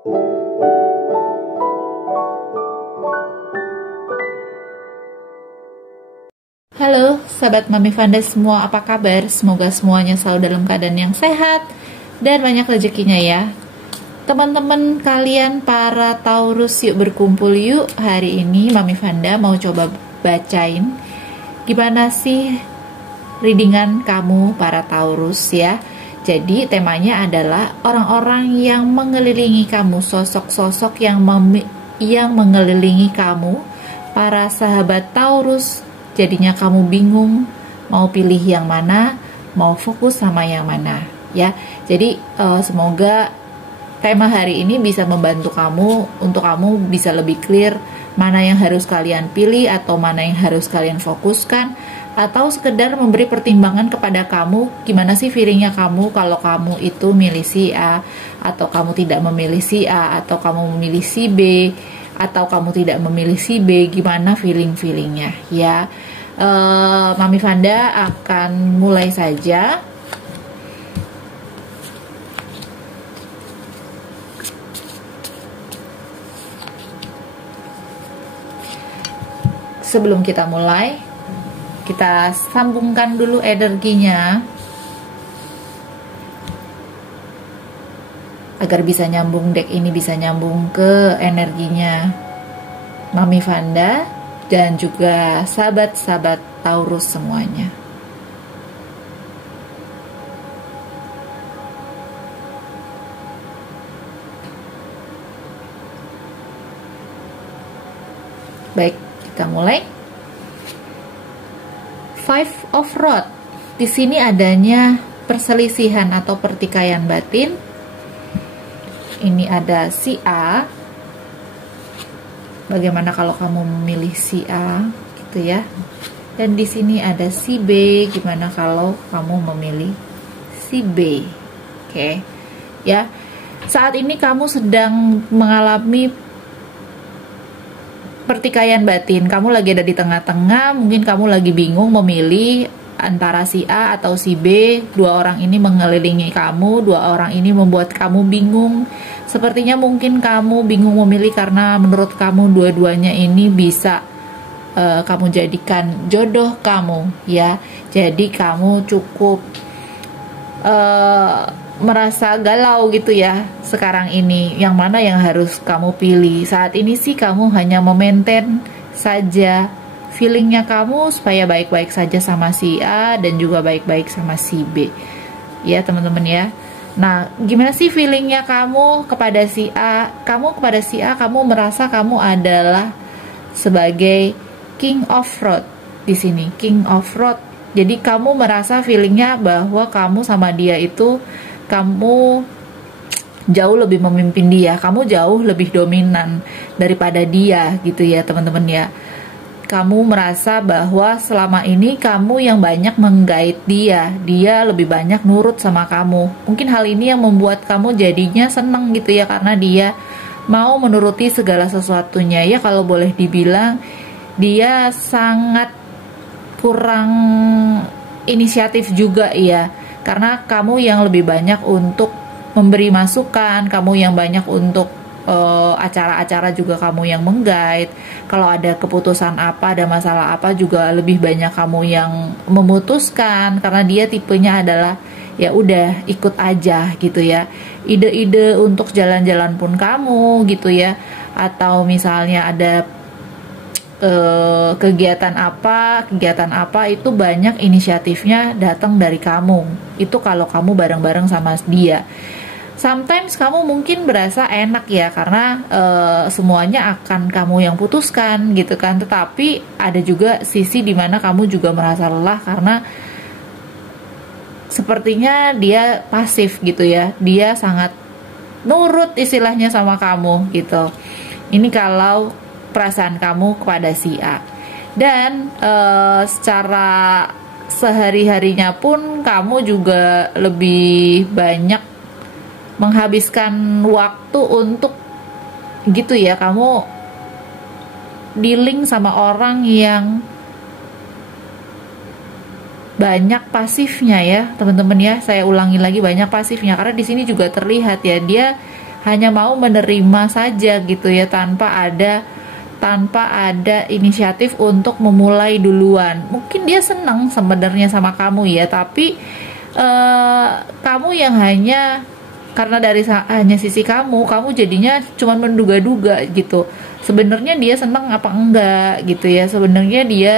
Halo, sahabat Mami Vanda semua, apa kabar? Semoga semuanya selalu dalam keadaan yang sehat dan banyak rezekinya ya. Teman-teman kalian para Taurus, yuk berkumpul yuk. Hari ini Mami Vanda mau coba bacain gimana sih readingan kamu para Taurus ya. Jadi temanya adalah orang-orang yang mengelilingi kamu, sosok-sosok yang mengelilingi kamu, para sahabat Taurus. Jadinya kamu bingung mau pilih yang mana, mau fokus sama yang mana ya. Jadi semoga tema hari ini bisa membantu kamu untuk kamu bisa lebih clear mana yang harus kalian pilih atau mana yang harus kalian fokuskan, atau sekedar memberi pertimbangan kepada kamu gimana sih feelingnya kamu kalau kamu itu milih si A, atau kamu tidak memilih si A, atau kamu memilih si B, atau kamu tidak memilih si B, gimana feelingnya ya. Mami Vanda akan mulai saja. Sebelum kita mulai, kita sambungkan dulu energinya agar bisa nyambung, deck ini bisa nyambung ke energinya Mami Vanda dan juga sahabat-sahabat Taurus semuanya. Baik, kita mulai. Five of Rods. Di sini adanya perselisihan atau pertikaian batin. Ini ada si A. Bagaimana kalau kamu memilih si A, gitu ya? Dan di sini ada si B. Gimana kalau kamu memilih si B? Oke, ya. Saat ini kamu sedang mengalami pertikaian batin. Kamu lagi ada di tengah-tengah. Mungkin kamu lagi bingung memilih antara si A atau si B. Dua orang ini mengelilingi kamu. Dua orang ini membuat kamu bingung. Sepertinya mungkin kamu bingung memilih karena menurut kamu dua-duanya ini bisa kamu jadikan jodoh kamu ya. Jadi kamu cukup merasa galau gitu ya sekarang ini. Yang mana yang harus kamu pilih? Saat ini sih kamu hanya memaintain saja feelingnya kamu supaya baik-baik saja sama si A dan juga baik-baik sama si B ya teman-teman ya. Nah, gimana sih feelingnya kamu kepada si A? Kamu kepada si A, kamu merasa kamu adalah sebagai King of Rods di sini, King of Rods. Jadi kamu merasa feelingnya bahwa kamu sama dia itu, kamu jauh lebih memimpin dia, kamu jauh lebih dominan daripada dia gitu ya teman-teman ya. Kamu merasa bahwa selama ini kamu yang banyak menggait dia, dia lebih banyak nurut sama kamu. Mungkin hal ini yang membuat kamu jadinya seneng gitu ya, karena dia mau menuruti segala sesuatunya ya. Kalau boleh dibilang dia sangat kurang inisiatif juga ya, karena kamu yang lebih banyak untuk memberi masukan, kamu yang banyak untuk acara-acara juga kamu yang menggait. Kalau ada keputusan apa, ada masalah apa juga lebih banyak kamu yang memutuskan, karena dia tipenya adalah ya udah ikut aja gitu ya. Ide-ide untuk jalan-jalan pun kamu gitu ya, atau misalnya ada kegiatan apa itu banyak inisiatifnya datang dari kamu. Itu kalau kamu bareng-bareng sama dia. Sometimes kamu mungkin berasa enak ya karena semuanya akan kamu yang putuskan gitu kan. Tetapi ada juga sisi dimana kamu juga merasa lelah karena sepertinya dia pasif gitu ya. Dia sangat nurut istilahnya sama kamu gitu. Ini kalau perasaan kamu kepada si A. Dan secara sehari-harinya pun kamu juga lebih banyak menghabiskan waktu untuk gitu ya, kamu dealing sama orang yang banyak pasifnya ya teman-teman ya. Saya ulangi lagi, banyak pasifnya, karena di sini juga terlihat ya dia hanya mau menerima saja gitu ya, tanpa ada inisiatif untuk memulai duluan. Mungkin dia senang sebenarnya sama kamu ya, tapi kamu yang hanya karena dari hanya sisi kamu jadinya cuma menduga-duga gitu. Sebenarnya dia senang apa enggak gitu ya. Sebenarnya dia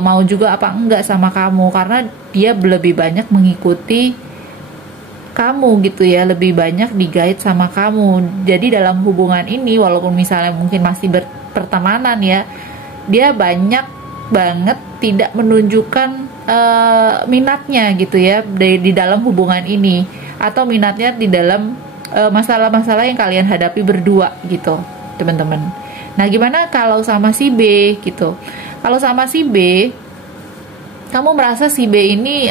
mau juga apa enggak sama kamu, karena dia lebih banyak mengikuti kamu gitu ya, lebih banyak di-guide sama kamu. Jadi dalam hubungan ini, walaupun misalnya mungkin masih pertemanan ya, dia banyak banget tidak menunjukkan minatnya gitu ya di dalam hubungan ini, atau minatnya di dalam masalah-masalah yang kalian hadapi berdua gitu, teman-teman. Nah, gimana kalau sama si B gitu? Kalau sama si B, kamu merasa si B ini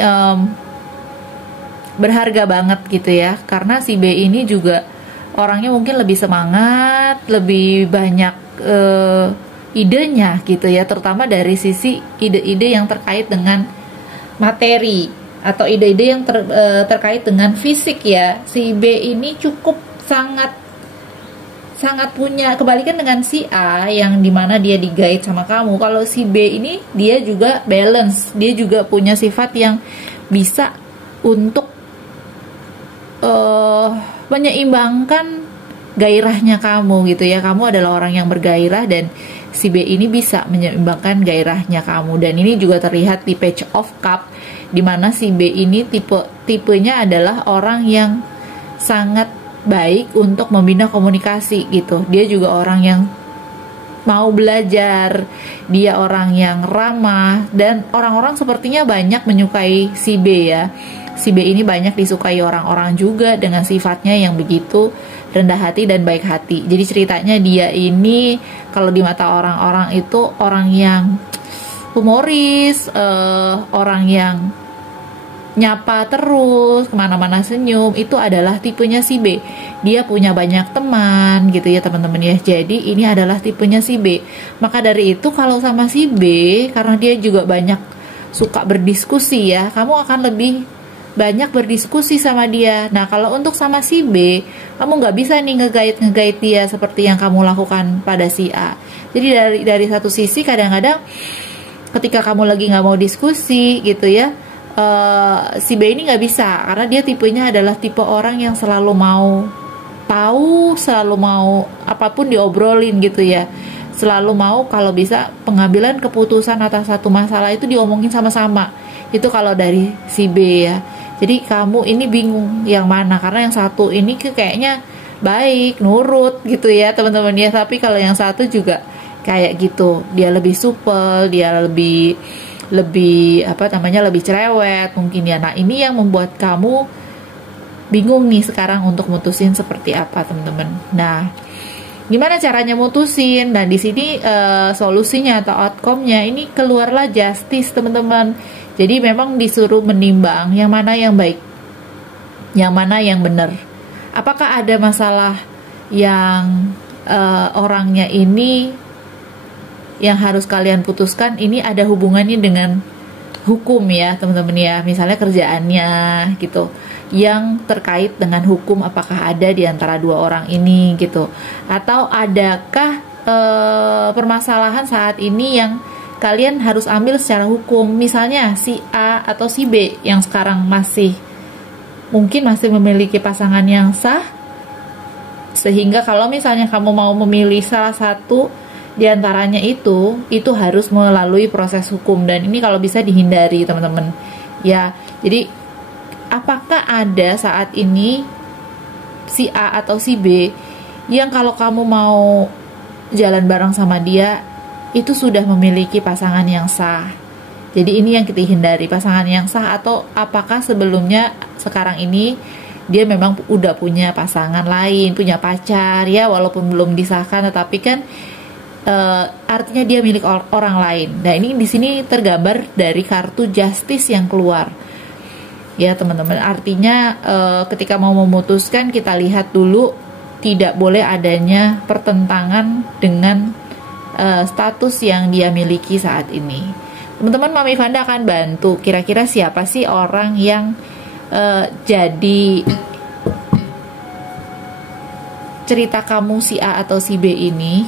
berharga banget gitu ya, karena si B ini juga orangnya mungkin lebih semangat, lebih banyak idenya gitu ya, terutama dari sisi ide-ide yang terkait dengan materi atau ide-ide yang terkait dengan fisik ya. Si B ini cukup sangat punya kebalikan dengan si A, yang dimana dia di-guide sama kamu. Kalau si B ini dia juga balance, dia juga punya sifat yang bisa untuk menyeimbangkan gairahnya kamu gitu ya. Kamu adalah orang yang bergairah, dan si B ini bisa menyeimbangkan gairahnya kamu. Dan ini juga terlihat di Page of Cup, dimana si B ini tipenya adalah orang yang sangat baik untuk membina komunikasi gitu. Dia juga orang yang mau belajar, dia orang yang ramah, dan orang-orang sepertinya banyak menyukai si B ya. Si B ini banyak disukai orang-orang juga dengan sifatnya yang begitu rendah hati dan baik hati. Jadi ceritanya dia ini kalau di mata orang-orang itu orang yang humoris, orang yang nyapa terus, kemana-mana senyum. Itu adalah tipenya si B. Dia punya banyak teman gitu ya, teman-teman ya. Jadi ini adalah tipenya si B. Maka dari itu kalau sama si B, karena dia juga banyak suka berdiskusi ya, kamu akan lebih banyak berdiskusi sama dia. Nah, kalau untuk sama si B, kamu nggak bisa nih nge-guide dia seperti yang kamu lakukan pada si A. Jadi dari satu sisi kadang-kadang ketika kamu lagi nggak mau diskusi gitu ya, si B ini nggak bisa, karena dia tipenya adalah tipe orang yang selalu mau tahu, selalu mau apapun diobrolin gitu ya, selalu mau kalau bisa pengambilan keputusan atas satu masalah itu diomongin sama-sama. Itu kalau dari si B ya. Jadi kamu ini bingung yang mana, karena yang satu ini kayaknya baik, nurut gitu ya teman-teman ya, tapi kalau yang satu juga kayak gitu, dia lebih supel, dia lebih lebih cerewet mungkin ya. Nah, ini yang membuat kamu bingung nih sekarang untuk mutusin seperti apa, teman-teman. Nah, gimana caranya mutusin? Nah, di sini solusinya atau outcome-nya ini keluarlah justice, teman-teman. Jadi memang disuruh menimbang yang mana yang baik, yang mana yang benar. Apakah ada masalah yang orangnya ini yang harus kalian putuskan ini ada hubungannya dengan hukum ya, teman-teman ya. Misalnya kerjaannya gitu, yang terkait dengan hukum, apakah ada di antara dua orang ini gitu. Atau adakah permasalahan saat ini yang kalian harus ambil secara hukum, misalnya si A atau si B yang sekarang mungkin masih memiliki pasangan yang sah, sehingga kalau misalnya kamu mau memilih salah satu di antaranya itu harus melalui proses hukum, dan ini kalau bisa dihindari, teman-teman ya. Jadi apakah ada saat ini si A atau si B yang kalau kamu mau jalan bareng sama dia itu sudah memiliki pasangan yang sah? Jadi ini yang kita hindari, pasangan yang sah, atau apakah sebelumnya sekarang ini dia memang udah punya pasangan lain, punya pacar ya, walaupun belum disahkan tetapi kan artinya dia milik orang lain. Nah, ini di sini tergambar dari kartu justice yang keluar ya, teman-teman. Artinya ketika mau memutuskan, kita lihat dulu tidak boleh adanya pertentangan dengan status yang dia miliki saat ini. Teman-teman, Mami Vanda akan bantu kira-kira siapa sih orang yang jadi cerita kamu si A atau si B ini,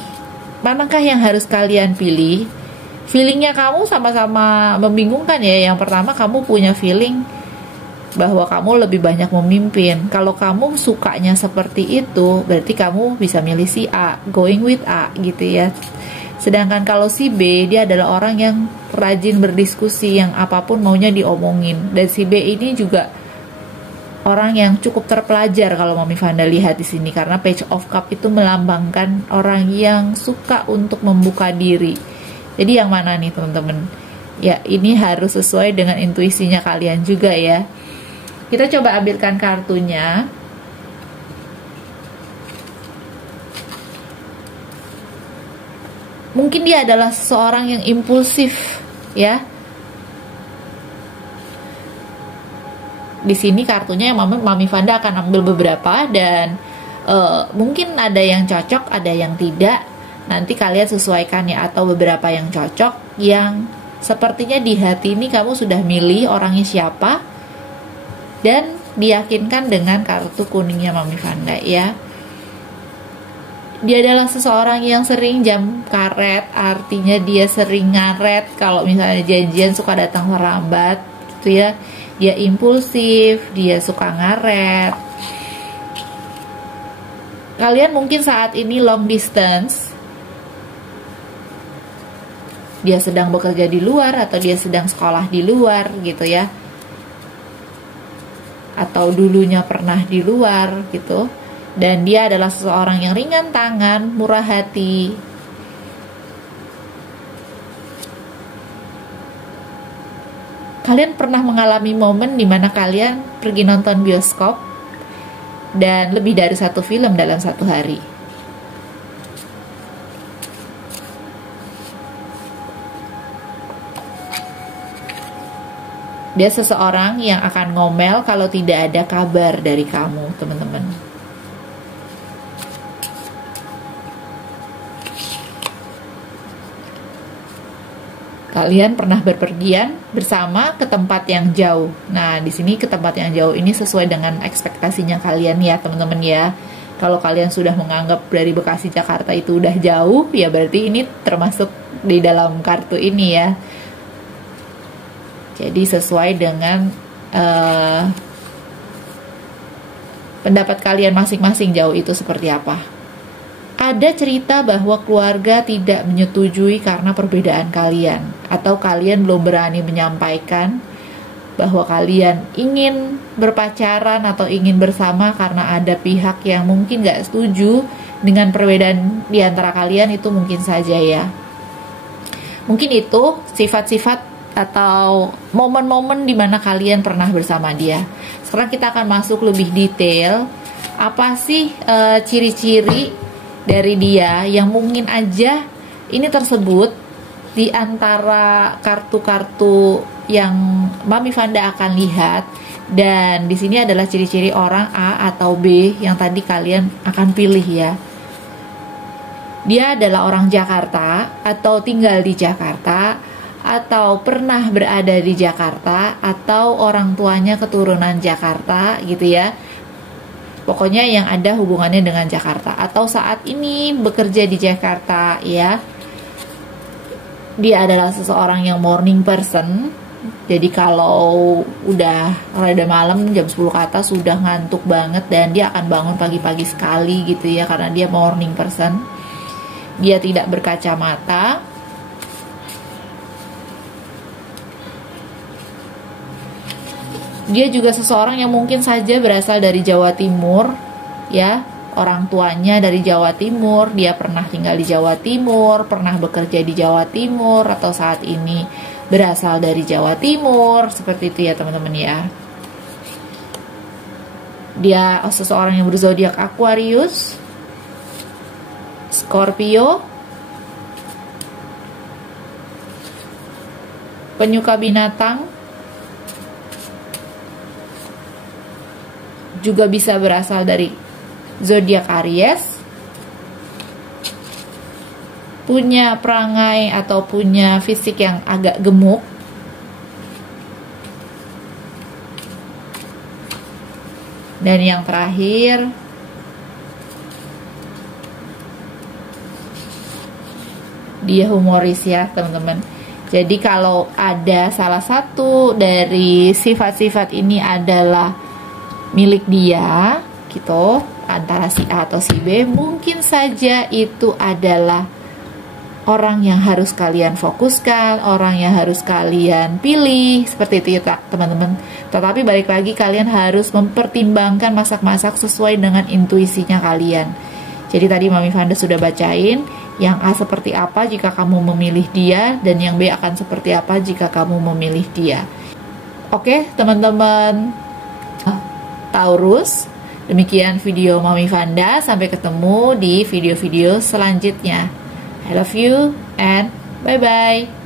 manakah yang harus kalian pilih? Feelingnya kamu sama-sama membingungkan ya. Yang pertama, kamu punya feeling bahwa kamu lebih banyak memimpin. Kalau kamu sukanya seperti itu, berarti kamu bisa milih si A, going with A gitu ya. Sedangkan kalau si B, dia adalah orang yang rajin berdiskusi, yang apapun maunya diomongin. Dan si B ini juga orang yang cukup terpelajar kalau Mami Vanda lihat di sini, karena Page of Cup itu melambangkan orang yang suka untuk membuka diri. Jadi yang mana nih teman-teman? Ya, ini harus sesuai dengan intuisinya kalian juga ya. Kita coba ambilkan kartunya. Mungkin dia adalah seseorang yang impulsif ya. Di sini kartunya Mami Vanda akan ambil beberapa dan mungkin ada yang cocok, ada yang tidak. Nanti kalian sesuaikan ya, atau beberapa yang cocok, yang sepertinya di hati ini kamu sudah milih orangnya siapa dan diyakinkan dengan kartu kuningnya Mami Vanda ya. Dia adalah seseorang yang sering jam karet, artinya dia sering ngaret. Kalau misalnya janjian suka datang terlambat gitu ya. Dia impulsif, dia suka ngaret. Kalian mungkin saat ini long distance. Dia sedang bekerja di luar atau dia sedang sekolah di luar gitu ya. Atau dulunya pernah di luar gitu. Dan dia adalah seseorang yang ringan tangan, murah hati. Kalian pernah mengalami momen di mana kalian pergi nonton bioskop dan lebih dari satu film dalam satu hari. Dia seseorang yang akan ngomel kalau tidak ada kabar dari kamu, teman-teman. Kalian pernah berpergian bersama ke tempat yang jauh. Nah, di sini ke tempat yang jauh ini sesuai dengan ekspektasinya kalian ya, teman-teman ya. Kalau kalian sudah menganggap dari Bekasi Jakarta itu udah jauh, ya berarti ini termasuk di dalam kartu ini ya. Jadi sesuai dengan pendapat kalian masing-masing jauh itu seperti apa. Ada cerita bahwa keluarga tidak menyetujui karena perbedaan kalian, atau kalian belum berani menyampaikan bahwa kalian ingin berpacaran atau ingin bersama karena ada pihak yang mungkin gak setuju dengan perbedaan di antara kalian. Itu mungkin saja ya. Mungkin itu sifat-sifat atau momen-momen di mana kalian pernah bersama dia. Sekarang kita akan masuk lebih detail. Apa sih ciri-ciri dari dia yang mungkin aja ini tersebut di antara kartu-kartu yang Mami Vanda akan lihat. Dan di sini adalah ciri-ciri orang A atau B yang tadi kalian akan pilih ya. Dia adalah orang Jakarta atau tinggal di Jakarta atau pernah berada di Jakarta atau orang tuanya keturunan Jakarta gitu ya. Pokoknya yang ada hubungannya dengan Jakarta atau saat ini bekerja di Jakarta ya. Dia adalah seseorang yang morning person. Jadi kalau udah rada malam jam 10 ke atas sudah ngantuk banget dan dia akan bangun pagi-pagi sekali gitu ya, karena dia morning person. Dia tidak berkacamata. Dia juga seseorang yang mungkin saja berasal dari Jawa Timur ya. Orang tuanya dari Jawa Timur, dia pernah tinggal di Jawa Timur, pernah bekerja di Jawa Timur, atau saat ini berasal dari Jawa Timur. Seperti itu ya teman-teman ya. Dia seseorang yang berzodiak Aquarius, Scorpio, penyuka binatang, juga bisa berasal dari zodiak Aries, punya perangai atau punya fisik yang agak gemuk, dan yang terakhir dia humoris ya teman-teman. Jadi kalau ada salah satu dari sifat-sifat ini adalah milik dia gitu, antara si A atau si B, mungkin saja itu adalah orang yang harus kalian fokuskan, orang yang harus kalian pilih, seperti itu ya teman-teman. Tetapi balik lagi, kalian harus mempertimbangkan masak-masak sesuai dengan intuisinya kalian. Jadi tadi Mami Vanda sudah bacain yang A seperti apa jika kamu memilih dia, dan yang B akan seperti apa jika kamu memilih dia. Oke teman-teman Taurus, demikian video Mami Vanda. Sampai ketemu di video-video selanjutnya. I love you and bye-bye.